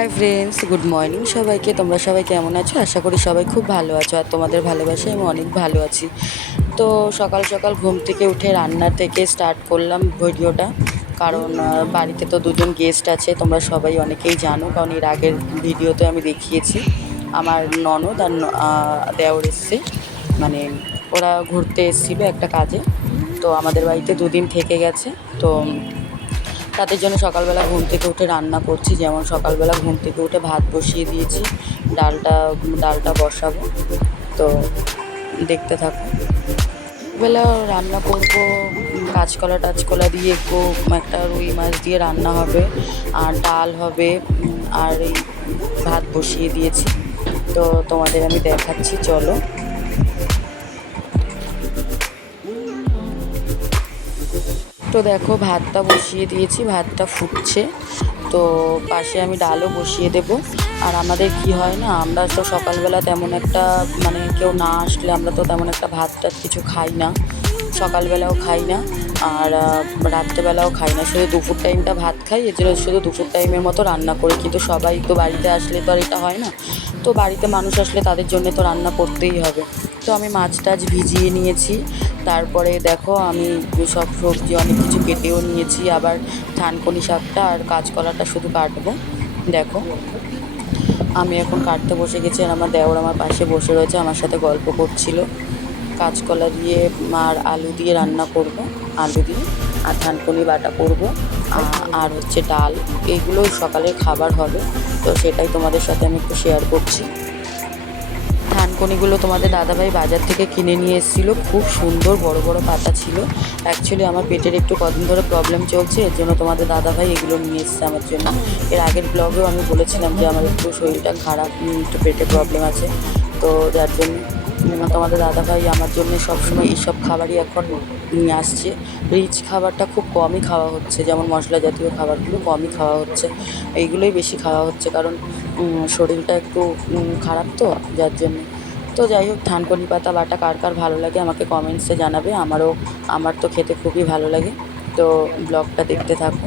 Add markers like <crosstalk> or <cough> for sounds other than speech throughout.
Hi friends good morning সবাইকে, তোমরা সবাই কেমন আছো? আশা করি সবাই খুব ভালো আছো আর তোমাদের ভালোবাসায় আমি অনেক ভালো আছি। তো সকাল সকাল ঘুম থেকে উঠে রান্না থেকে স্টার্ট করলাম ভিডিওটা। কারণ বাড়িতে তো দুজন গেস্ট আছে, তোমরা সবাই অনেকেই জানো, কারণ এর আগের ভিডিওতে আমি দেখিয়েছি। আমার ননদ আর দেওর এসছে। মানে ওরা ঘুরতে এসেছিল একটা কাজে। তো আমাদের বাড়িতে দুদিন থেকে গেছে। তো তাদের জন্য সকালবেলা ঘুম থেকে উঠে রান্না করছি। যেমন সকালবেলা ঘুম থেকে উঠে ভাত বসিয়ে দিয়েছি, ডালটা ডালটা বসাবো। তো দেখতে থাকো। বেলা রান্না করব, কাঁচকলা টাচকলা দিয়ে একটু একটা রুই মাছ দিয়ে রান্না হবে, আর ডাল হবে, আর এই ভাত বসিয়ে দিয়েছি। তো তোমাদের আমি দেখাচ্ছি, চলো। তো দেখো, ভাতটা বসিয়ে দিয়েছি, ভাতটা ফুটছে। তো পাশে আমি ডালও বসিয়ে দেব। আর আমাদের কি হয় না, আমরা তো সকালবেলা তেমন একটা মানে কেউ না আসলে আমরা তো তেমন একটা ভাত টাত কিছু খাই না। সকালবেলাও খাই না, আর রাত্রেবেলাও খাই না। শুধু দুপুর টাইমটা ভাত খাই জন্য শুধু দুপুর টাইমের মতো রান্না করি। কিন্তু সবাই তো বাড়িতে আসলে তো আর এটা হয় না। তো বাড়িতে মানুষ আসলে তাদের জন্য তো রান্না করতেই হবে। তো আমি মাছ টাছ ভিজিয়ে নিয়েছি। তারপরে দেখো আমি সব সবজি অনেক কিছু কেটেও নিয়েছি। আবার থানকুনি শাকটা আর কাঁচকলাটা শুধু কাটবো। দেখো, আমি এখন কাটতে বসে গেছি আর আমার দেওর আমার পাশে বসে রয়েছে, আমার সাথে গল্প করছিল। কাঁচকলা দিয়ে আর আলু দিয়ে রান্না করব, আলু দিয়ে আর থানকুনি বাটা করব, আর হচ্ছে ডাল। এইগুলো সকালের খাবার হবে, তো সেটাই তোমাদের সাথে আমি একটু শেয়ার করছি। থানকুনিগুলো তোমাদের দাদাভাই বাজার থেকে কিনে নিয়ে এসেছিল। খুব সুন্দর বড় বড় পাতা ছিল। অ্যাকচুয়ালি আমার পেটের একটু কদিন ধরে প্রবলেম চলছে, এর জন্য তোমাদের দাদাভাই এগুলো নিয়ে এসছে আমার জন্য। এর আগের ব্লগেও আমি বলেছিলাম যে আমার একটু শরীরটা খারাপ একটু পেটে প্রবলেম আছে। তো যার জন্য তোমাদের দাদাভাই আমার জন্য সবসময় এইসব খাবারই এখন নিয়ে আসছে। রিচ খাবারটা খুব কমই খাওয়া হচ্ছে, যেমন মশলা জাতীয় খাবারগুলো কমই খাওয়া হচ্ছে। এইগুলোই বেশি খাওয়া হচ্ছে, কারণ শরীরটা একটু খারাপ তো, যার জন্য। তো যাই হোক থানকুনি পাতা বাটা কার কার ভালো লাগে আমাকে কমেন্টসে জানাবে। আমারও, আমার তো খেতে খুবই ভালো লাগে। তো ব্লগটা দেখতে থাকো।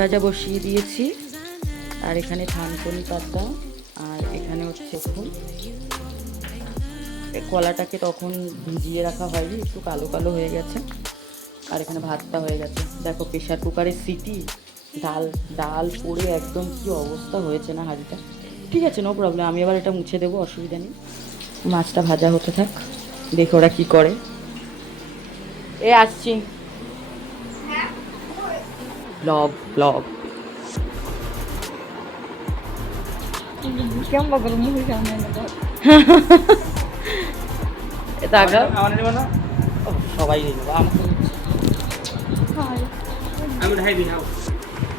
ভাজা বসিয়ে দিয়েছি। আর এখানে থানকুনি পাতা আর এখানে হচ্ছে ফুল কলাটাকে তখন ভিজিয়ে রাখা হয়নি, একটু কালো কালো হয়ে গেছে। আর এখানে ভাতটা হয়ে গেছে। দেখো প্রেশার কুকারের সিটি, ডাল ডাল পড়ে একদম কি অবস্থা হয়েছে না হাঁড়িটা। ঠিক আছে নো প্রবলেম আমি আবার এটা মুছে দেবো, অসুবিধা নেই। মাছটা ভাজা হতে থাক, দেখো ওরা কী করে। এ, আসছি। vlog vlog. Gideceğim সবাই নিয়ে আমাকে আমি ঢাই দিন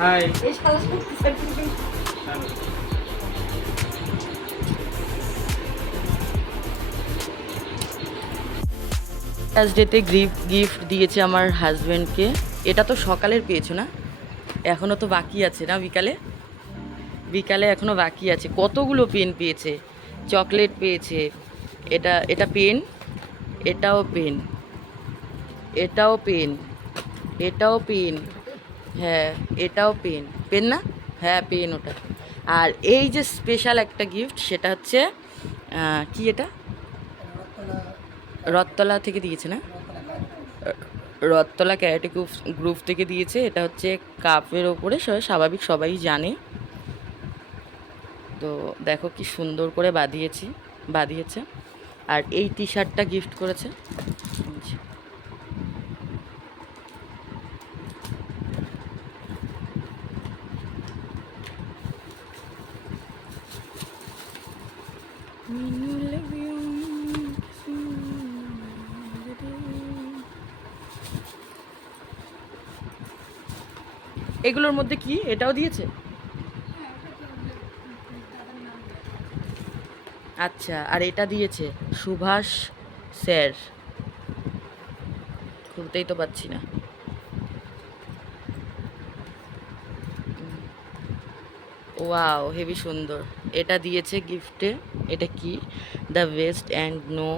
হাই ফার্স্ট ডেতে গিফট দিয়েছে আমার হাজব্যান্ডকে এটা তো সকালের পেয়েছ না? এখনও তো বাকি আছে না বিকালে? বিকালে এখনও বাকি আছে। কতগুলো পেন পেয়েছে? চকলেট পেয়েছে। এটা এটা পেন, এটাও পেন এটাও পেন এটাও পেন হ্যাঁ এটাও পেন। পেন না? হ্যাঁ পেন ওটা। আর এই যে স্পেশাল একটা গিফট সেটা হচ্ছে কি এটা? রথতলা থেকে দিয়েছে না? রথতলা ক্যারাটে গ্রুপ গ্রুপ থেকে দিয়েছে। এটা হচ্ছে কাপের ওপরে সবাই স্বাভাবিক সবাই জানে। তো দেখো কি সুন্দর করে বাঁধিয়েছি, বাঁধিয়েছে। আর এই টি শার্টটা গিফট করেছে। এগুলোর মধ্যে কি এটাও দিয়েছে? আচ্ছা আর এটা দিয়েছে সুভাষ স্যার। খুলতেই তো পাচ্ছি না। ওয়াও হেভি সুন্দর। এটা দিয়েছে গিফটে, এটা কি? The best and no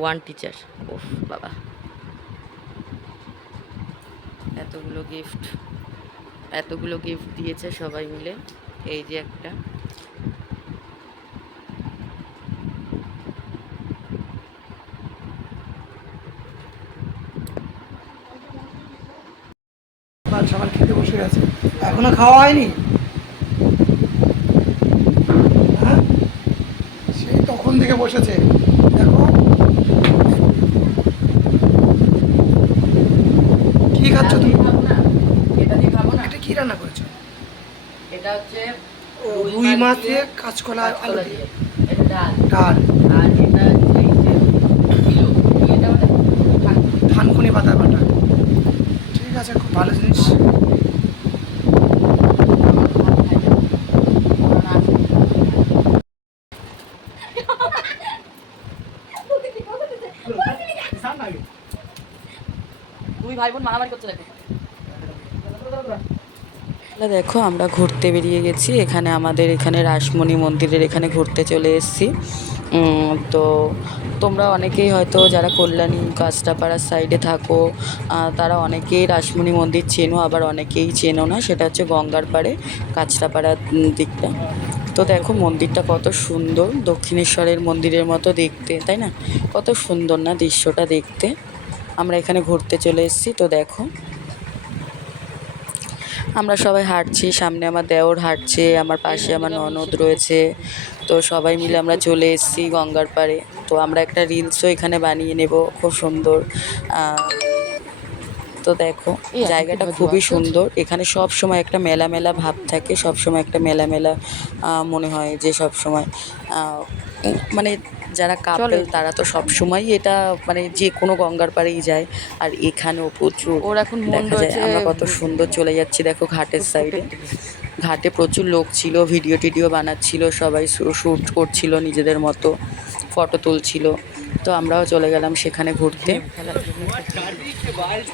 one teacher. ওফ, বাবা। এতগুলো গিফট এতগুলো গিফট দিয়েছে সবাই মিলে। এই যে একটা। সকাল খেতে বসে গেছে। এখনও খাওয়া হয়নি? হ্যাঁ? সেই তখন থেকে বসেছে দেখো কি তুমি? এটা দিয়ে খাব না এটা কি রান্না করেছ? এটা হচ্ছে রুই মাছ দিয়ে কাঁচকলা আলু দিয়ে। ডাল। ডাল। আর এটা থানকুনি পাতা বাটা। ঠিক আছে খুব ভালো জিনিস। <laughs> দুই ভাই বোন মারামারি দেখো। দেখো, আমরা ঘুরতে বেরিয়ে গেছি। এখানে আমাদের এখানে রাসমণি মন্দিরের এখানে ঘুরতে চলে এসেছি। তো তোমরা অনেকেই হয়তো যারা কল্যাণী কাঁচরাপাড়ার সাইডে থাকো তারা অনেকেই রাসমণি মন্দির চেনো, আবার অনেকেই চেনো না। সেটা হচ্ছে গঙ্গার পাড়ে কাঁচরাপাড়ার দিকটা। তো দেখো, মন্দিরটা কত সুন্দর। দক্ষিণেশ্বরের মন্দিরের মতো দেখতে, তাই না? কত সুন্দর না দৃশ্যটা দেখতে। আমরা এখানে ঘুরতে চলে এসেছি তো দেখো। আমরা সবাই হাঁটছি সামনে আমার দেওর হাঁটছে আমার পাশে আমার ননদ রয়েছে তো সবাই মিলে আমরা চলে এসেছি গঙ্গার পাড়ে। তো আমরা একটা রিলসও এখানে বানিয়ে নেব খুব সুন্দর। তো দেখো জায়গাটা খুবই সুন্দর। এখানে সব সময় একটা মেলা মেলা ভাব থাকে সব সময় একটা মেলা মেলা মনে হয় যে সব সময় মানে যারা কাপল তারা তো সব সময় এটা মানে যে কোনো গঙ্গার পাড়েই যায়। আর এখানেও প্রচুর ওর এখন মন দেখা যায়। আমরা কত সুন্দর চলে যাচ্ছি দেখো ঘাটের সাইডে ঘাটে প্রচুর লোক ছিল ভিডিও টিডিও বানাচ্ছিল সবাই শ্যুট করছিল নিজেদের মতো ফটো তুলছিল। তো আমরাও চলে গেলাম সেখানে ঘুরতে।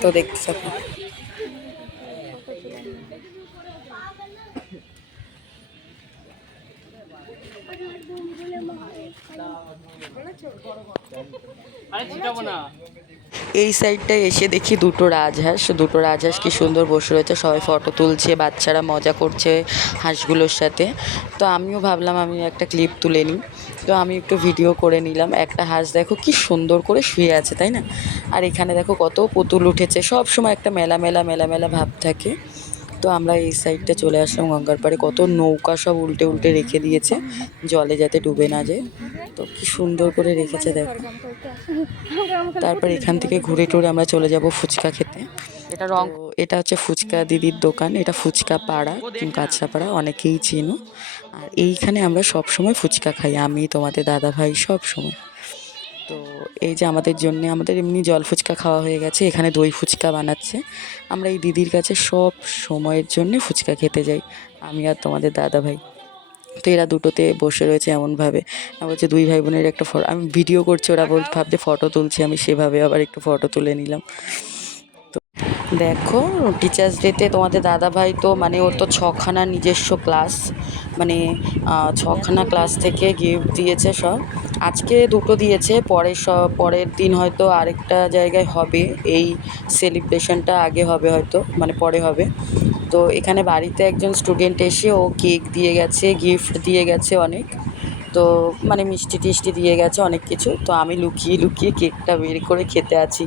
তো দেখতে থাকো। এই সাইডটায় এসে দেখি দুটো রাজহাঁস। দুটো রাজহাঁস কি সুন্দর বসে রয়েছে। সবাই ফটো তুলছে, বাচ্চারা মজা করছে হাঁসগুলোর সাথে। তো আমিও ভাবলাম আমি একটা ক্লিপ তুলে নিই। তো আমি একটু ভিডিও করে নিলাম। একটা হাঁস দেখো কি সুন্দর করে শুয়ে আছে, তাই না? আর এখানে দেখো কত পুতুল উঠেছে। সব সময় একটা মেলা মেলা মেলা মেলা ভাব থাকে। তো আমরা এই সাইডটা চলে আসলাম গঙ্গার পাড়ে। কত নৌকা সব উল্টে উল্টে রেখে দিয়েছে। জলে যাতে ডুবে না যায়। তো কি সুন্দর করে রেখেছে দেখ। তারপর এখান থেকে ঘুরে টুরে আমরা চলে যাব ফুচকা খেতে। এটা রং এটা হচ্ছে ফুচকা দিদির দোকান। এটা ফুচকা পাড়া কাঁচরা পাড়া অনেকেই চেনো। আর এইখানে আমরা সব সময় ফুচকা খাই। আমি তোমাদের দাদা ভাই সব সময় তো এই যে আমাদের জন্য আমাদের এমনি জল ফুচকা খাওয়া হয়ে গেছে, এখানে দই ফুচকা বানাচ্ছে। আমরা এই দিদির কাছে সব সময়ের জন্য ফুচকা খেতে যাই, আমি আর তোমাদের দাদা ভাই। তো এরা দুটোতে বসে রয়েছে এমনভাবে। বলছে, দুই ভাই বোনের একটা ফটো আমি ভিডিও করছি, ওরা বল ভাবছে ফটো তুলছি, আমি সেভাবে আবার একটু ফটো তুলে নিলাম। তো দেখো টিচার্স ডেতে তোমাদের দাদা ভাই তো মানে ওর তো ছখানা নিজস্ব ক্লাস মানে ছখানা ক্লাস থেকে গিফট দিয়েছে সব। আজকে দুটো দিয়েছে, পরে সব, পরের দিন হয়তো আরেকটা জায়গায় হবে। এই সেলিব্রেশনটা আগে হবে হয়তো মানে পরে হবে। তো এখানে বাড়িতে একজন স্টুডেন্ট এসে ও কেক দিয়ে গেছে গিফট দিয়ে গেছে অনেক। তো মানে মিষ্টি টিষ্টি দিয়ে গেছে অনেক কিছু। তো আমি লুকিয়ে লুকিয়ে কেকটা বের করে খেতে আছি।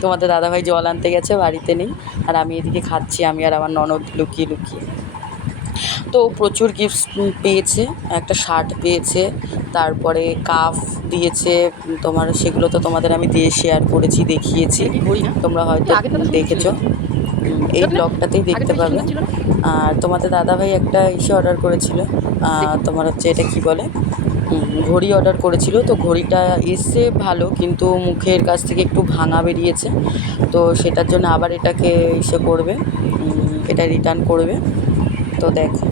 তোমাদের দাদাভাই জল আনতে গেছে, বাড়িতে নেই। আর আমি এদিকে খাচ্ছি, আমি আর আমার ননদ লুকিয়ে লুকিয়ে। তো প্রচুর গিফটস পেয়েছে একটা শার্ট পেয়েছে তারপরে কাফ দিয়েছে তোমার সেগুলো তো তোমাদের আমি দিয়ে শেয়ার করেছি দেখিয়েছি তোমরা হয়তো দেখেছ। এই ব্লগটাতেই দেখতে পাবে। আর তোমাদের দাদাভাই একটা ইসে অর্ডার করেছিল। তোমার হচ্ছে এটা কি বলে? ঘড়ি অর্ডার করেছিল। তো ঘড়িটা এসে ভালো কিন্তু মুখের কাছ থেকে একটু ভাঙা বেরিয়েছে। তো সেটার জন্য আবার এটাকে ইসে করবে। এটা রিটার্ন করবে। তো দেখো।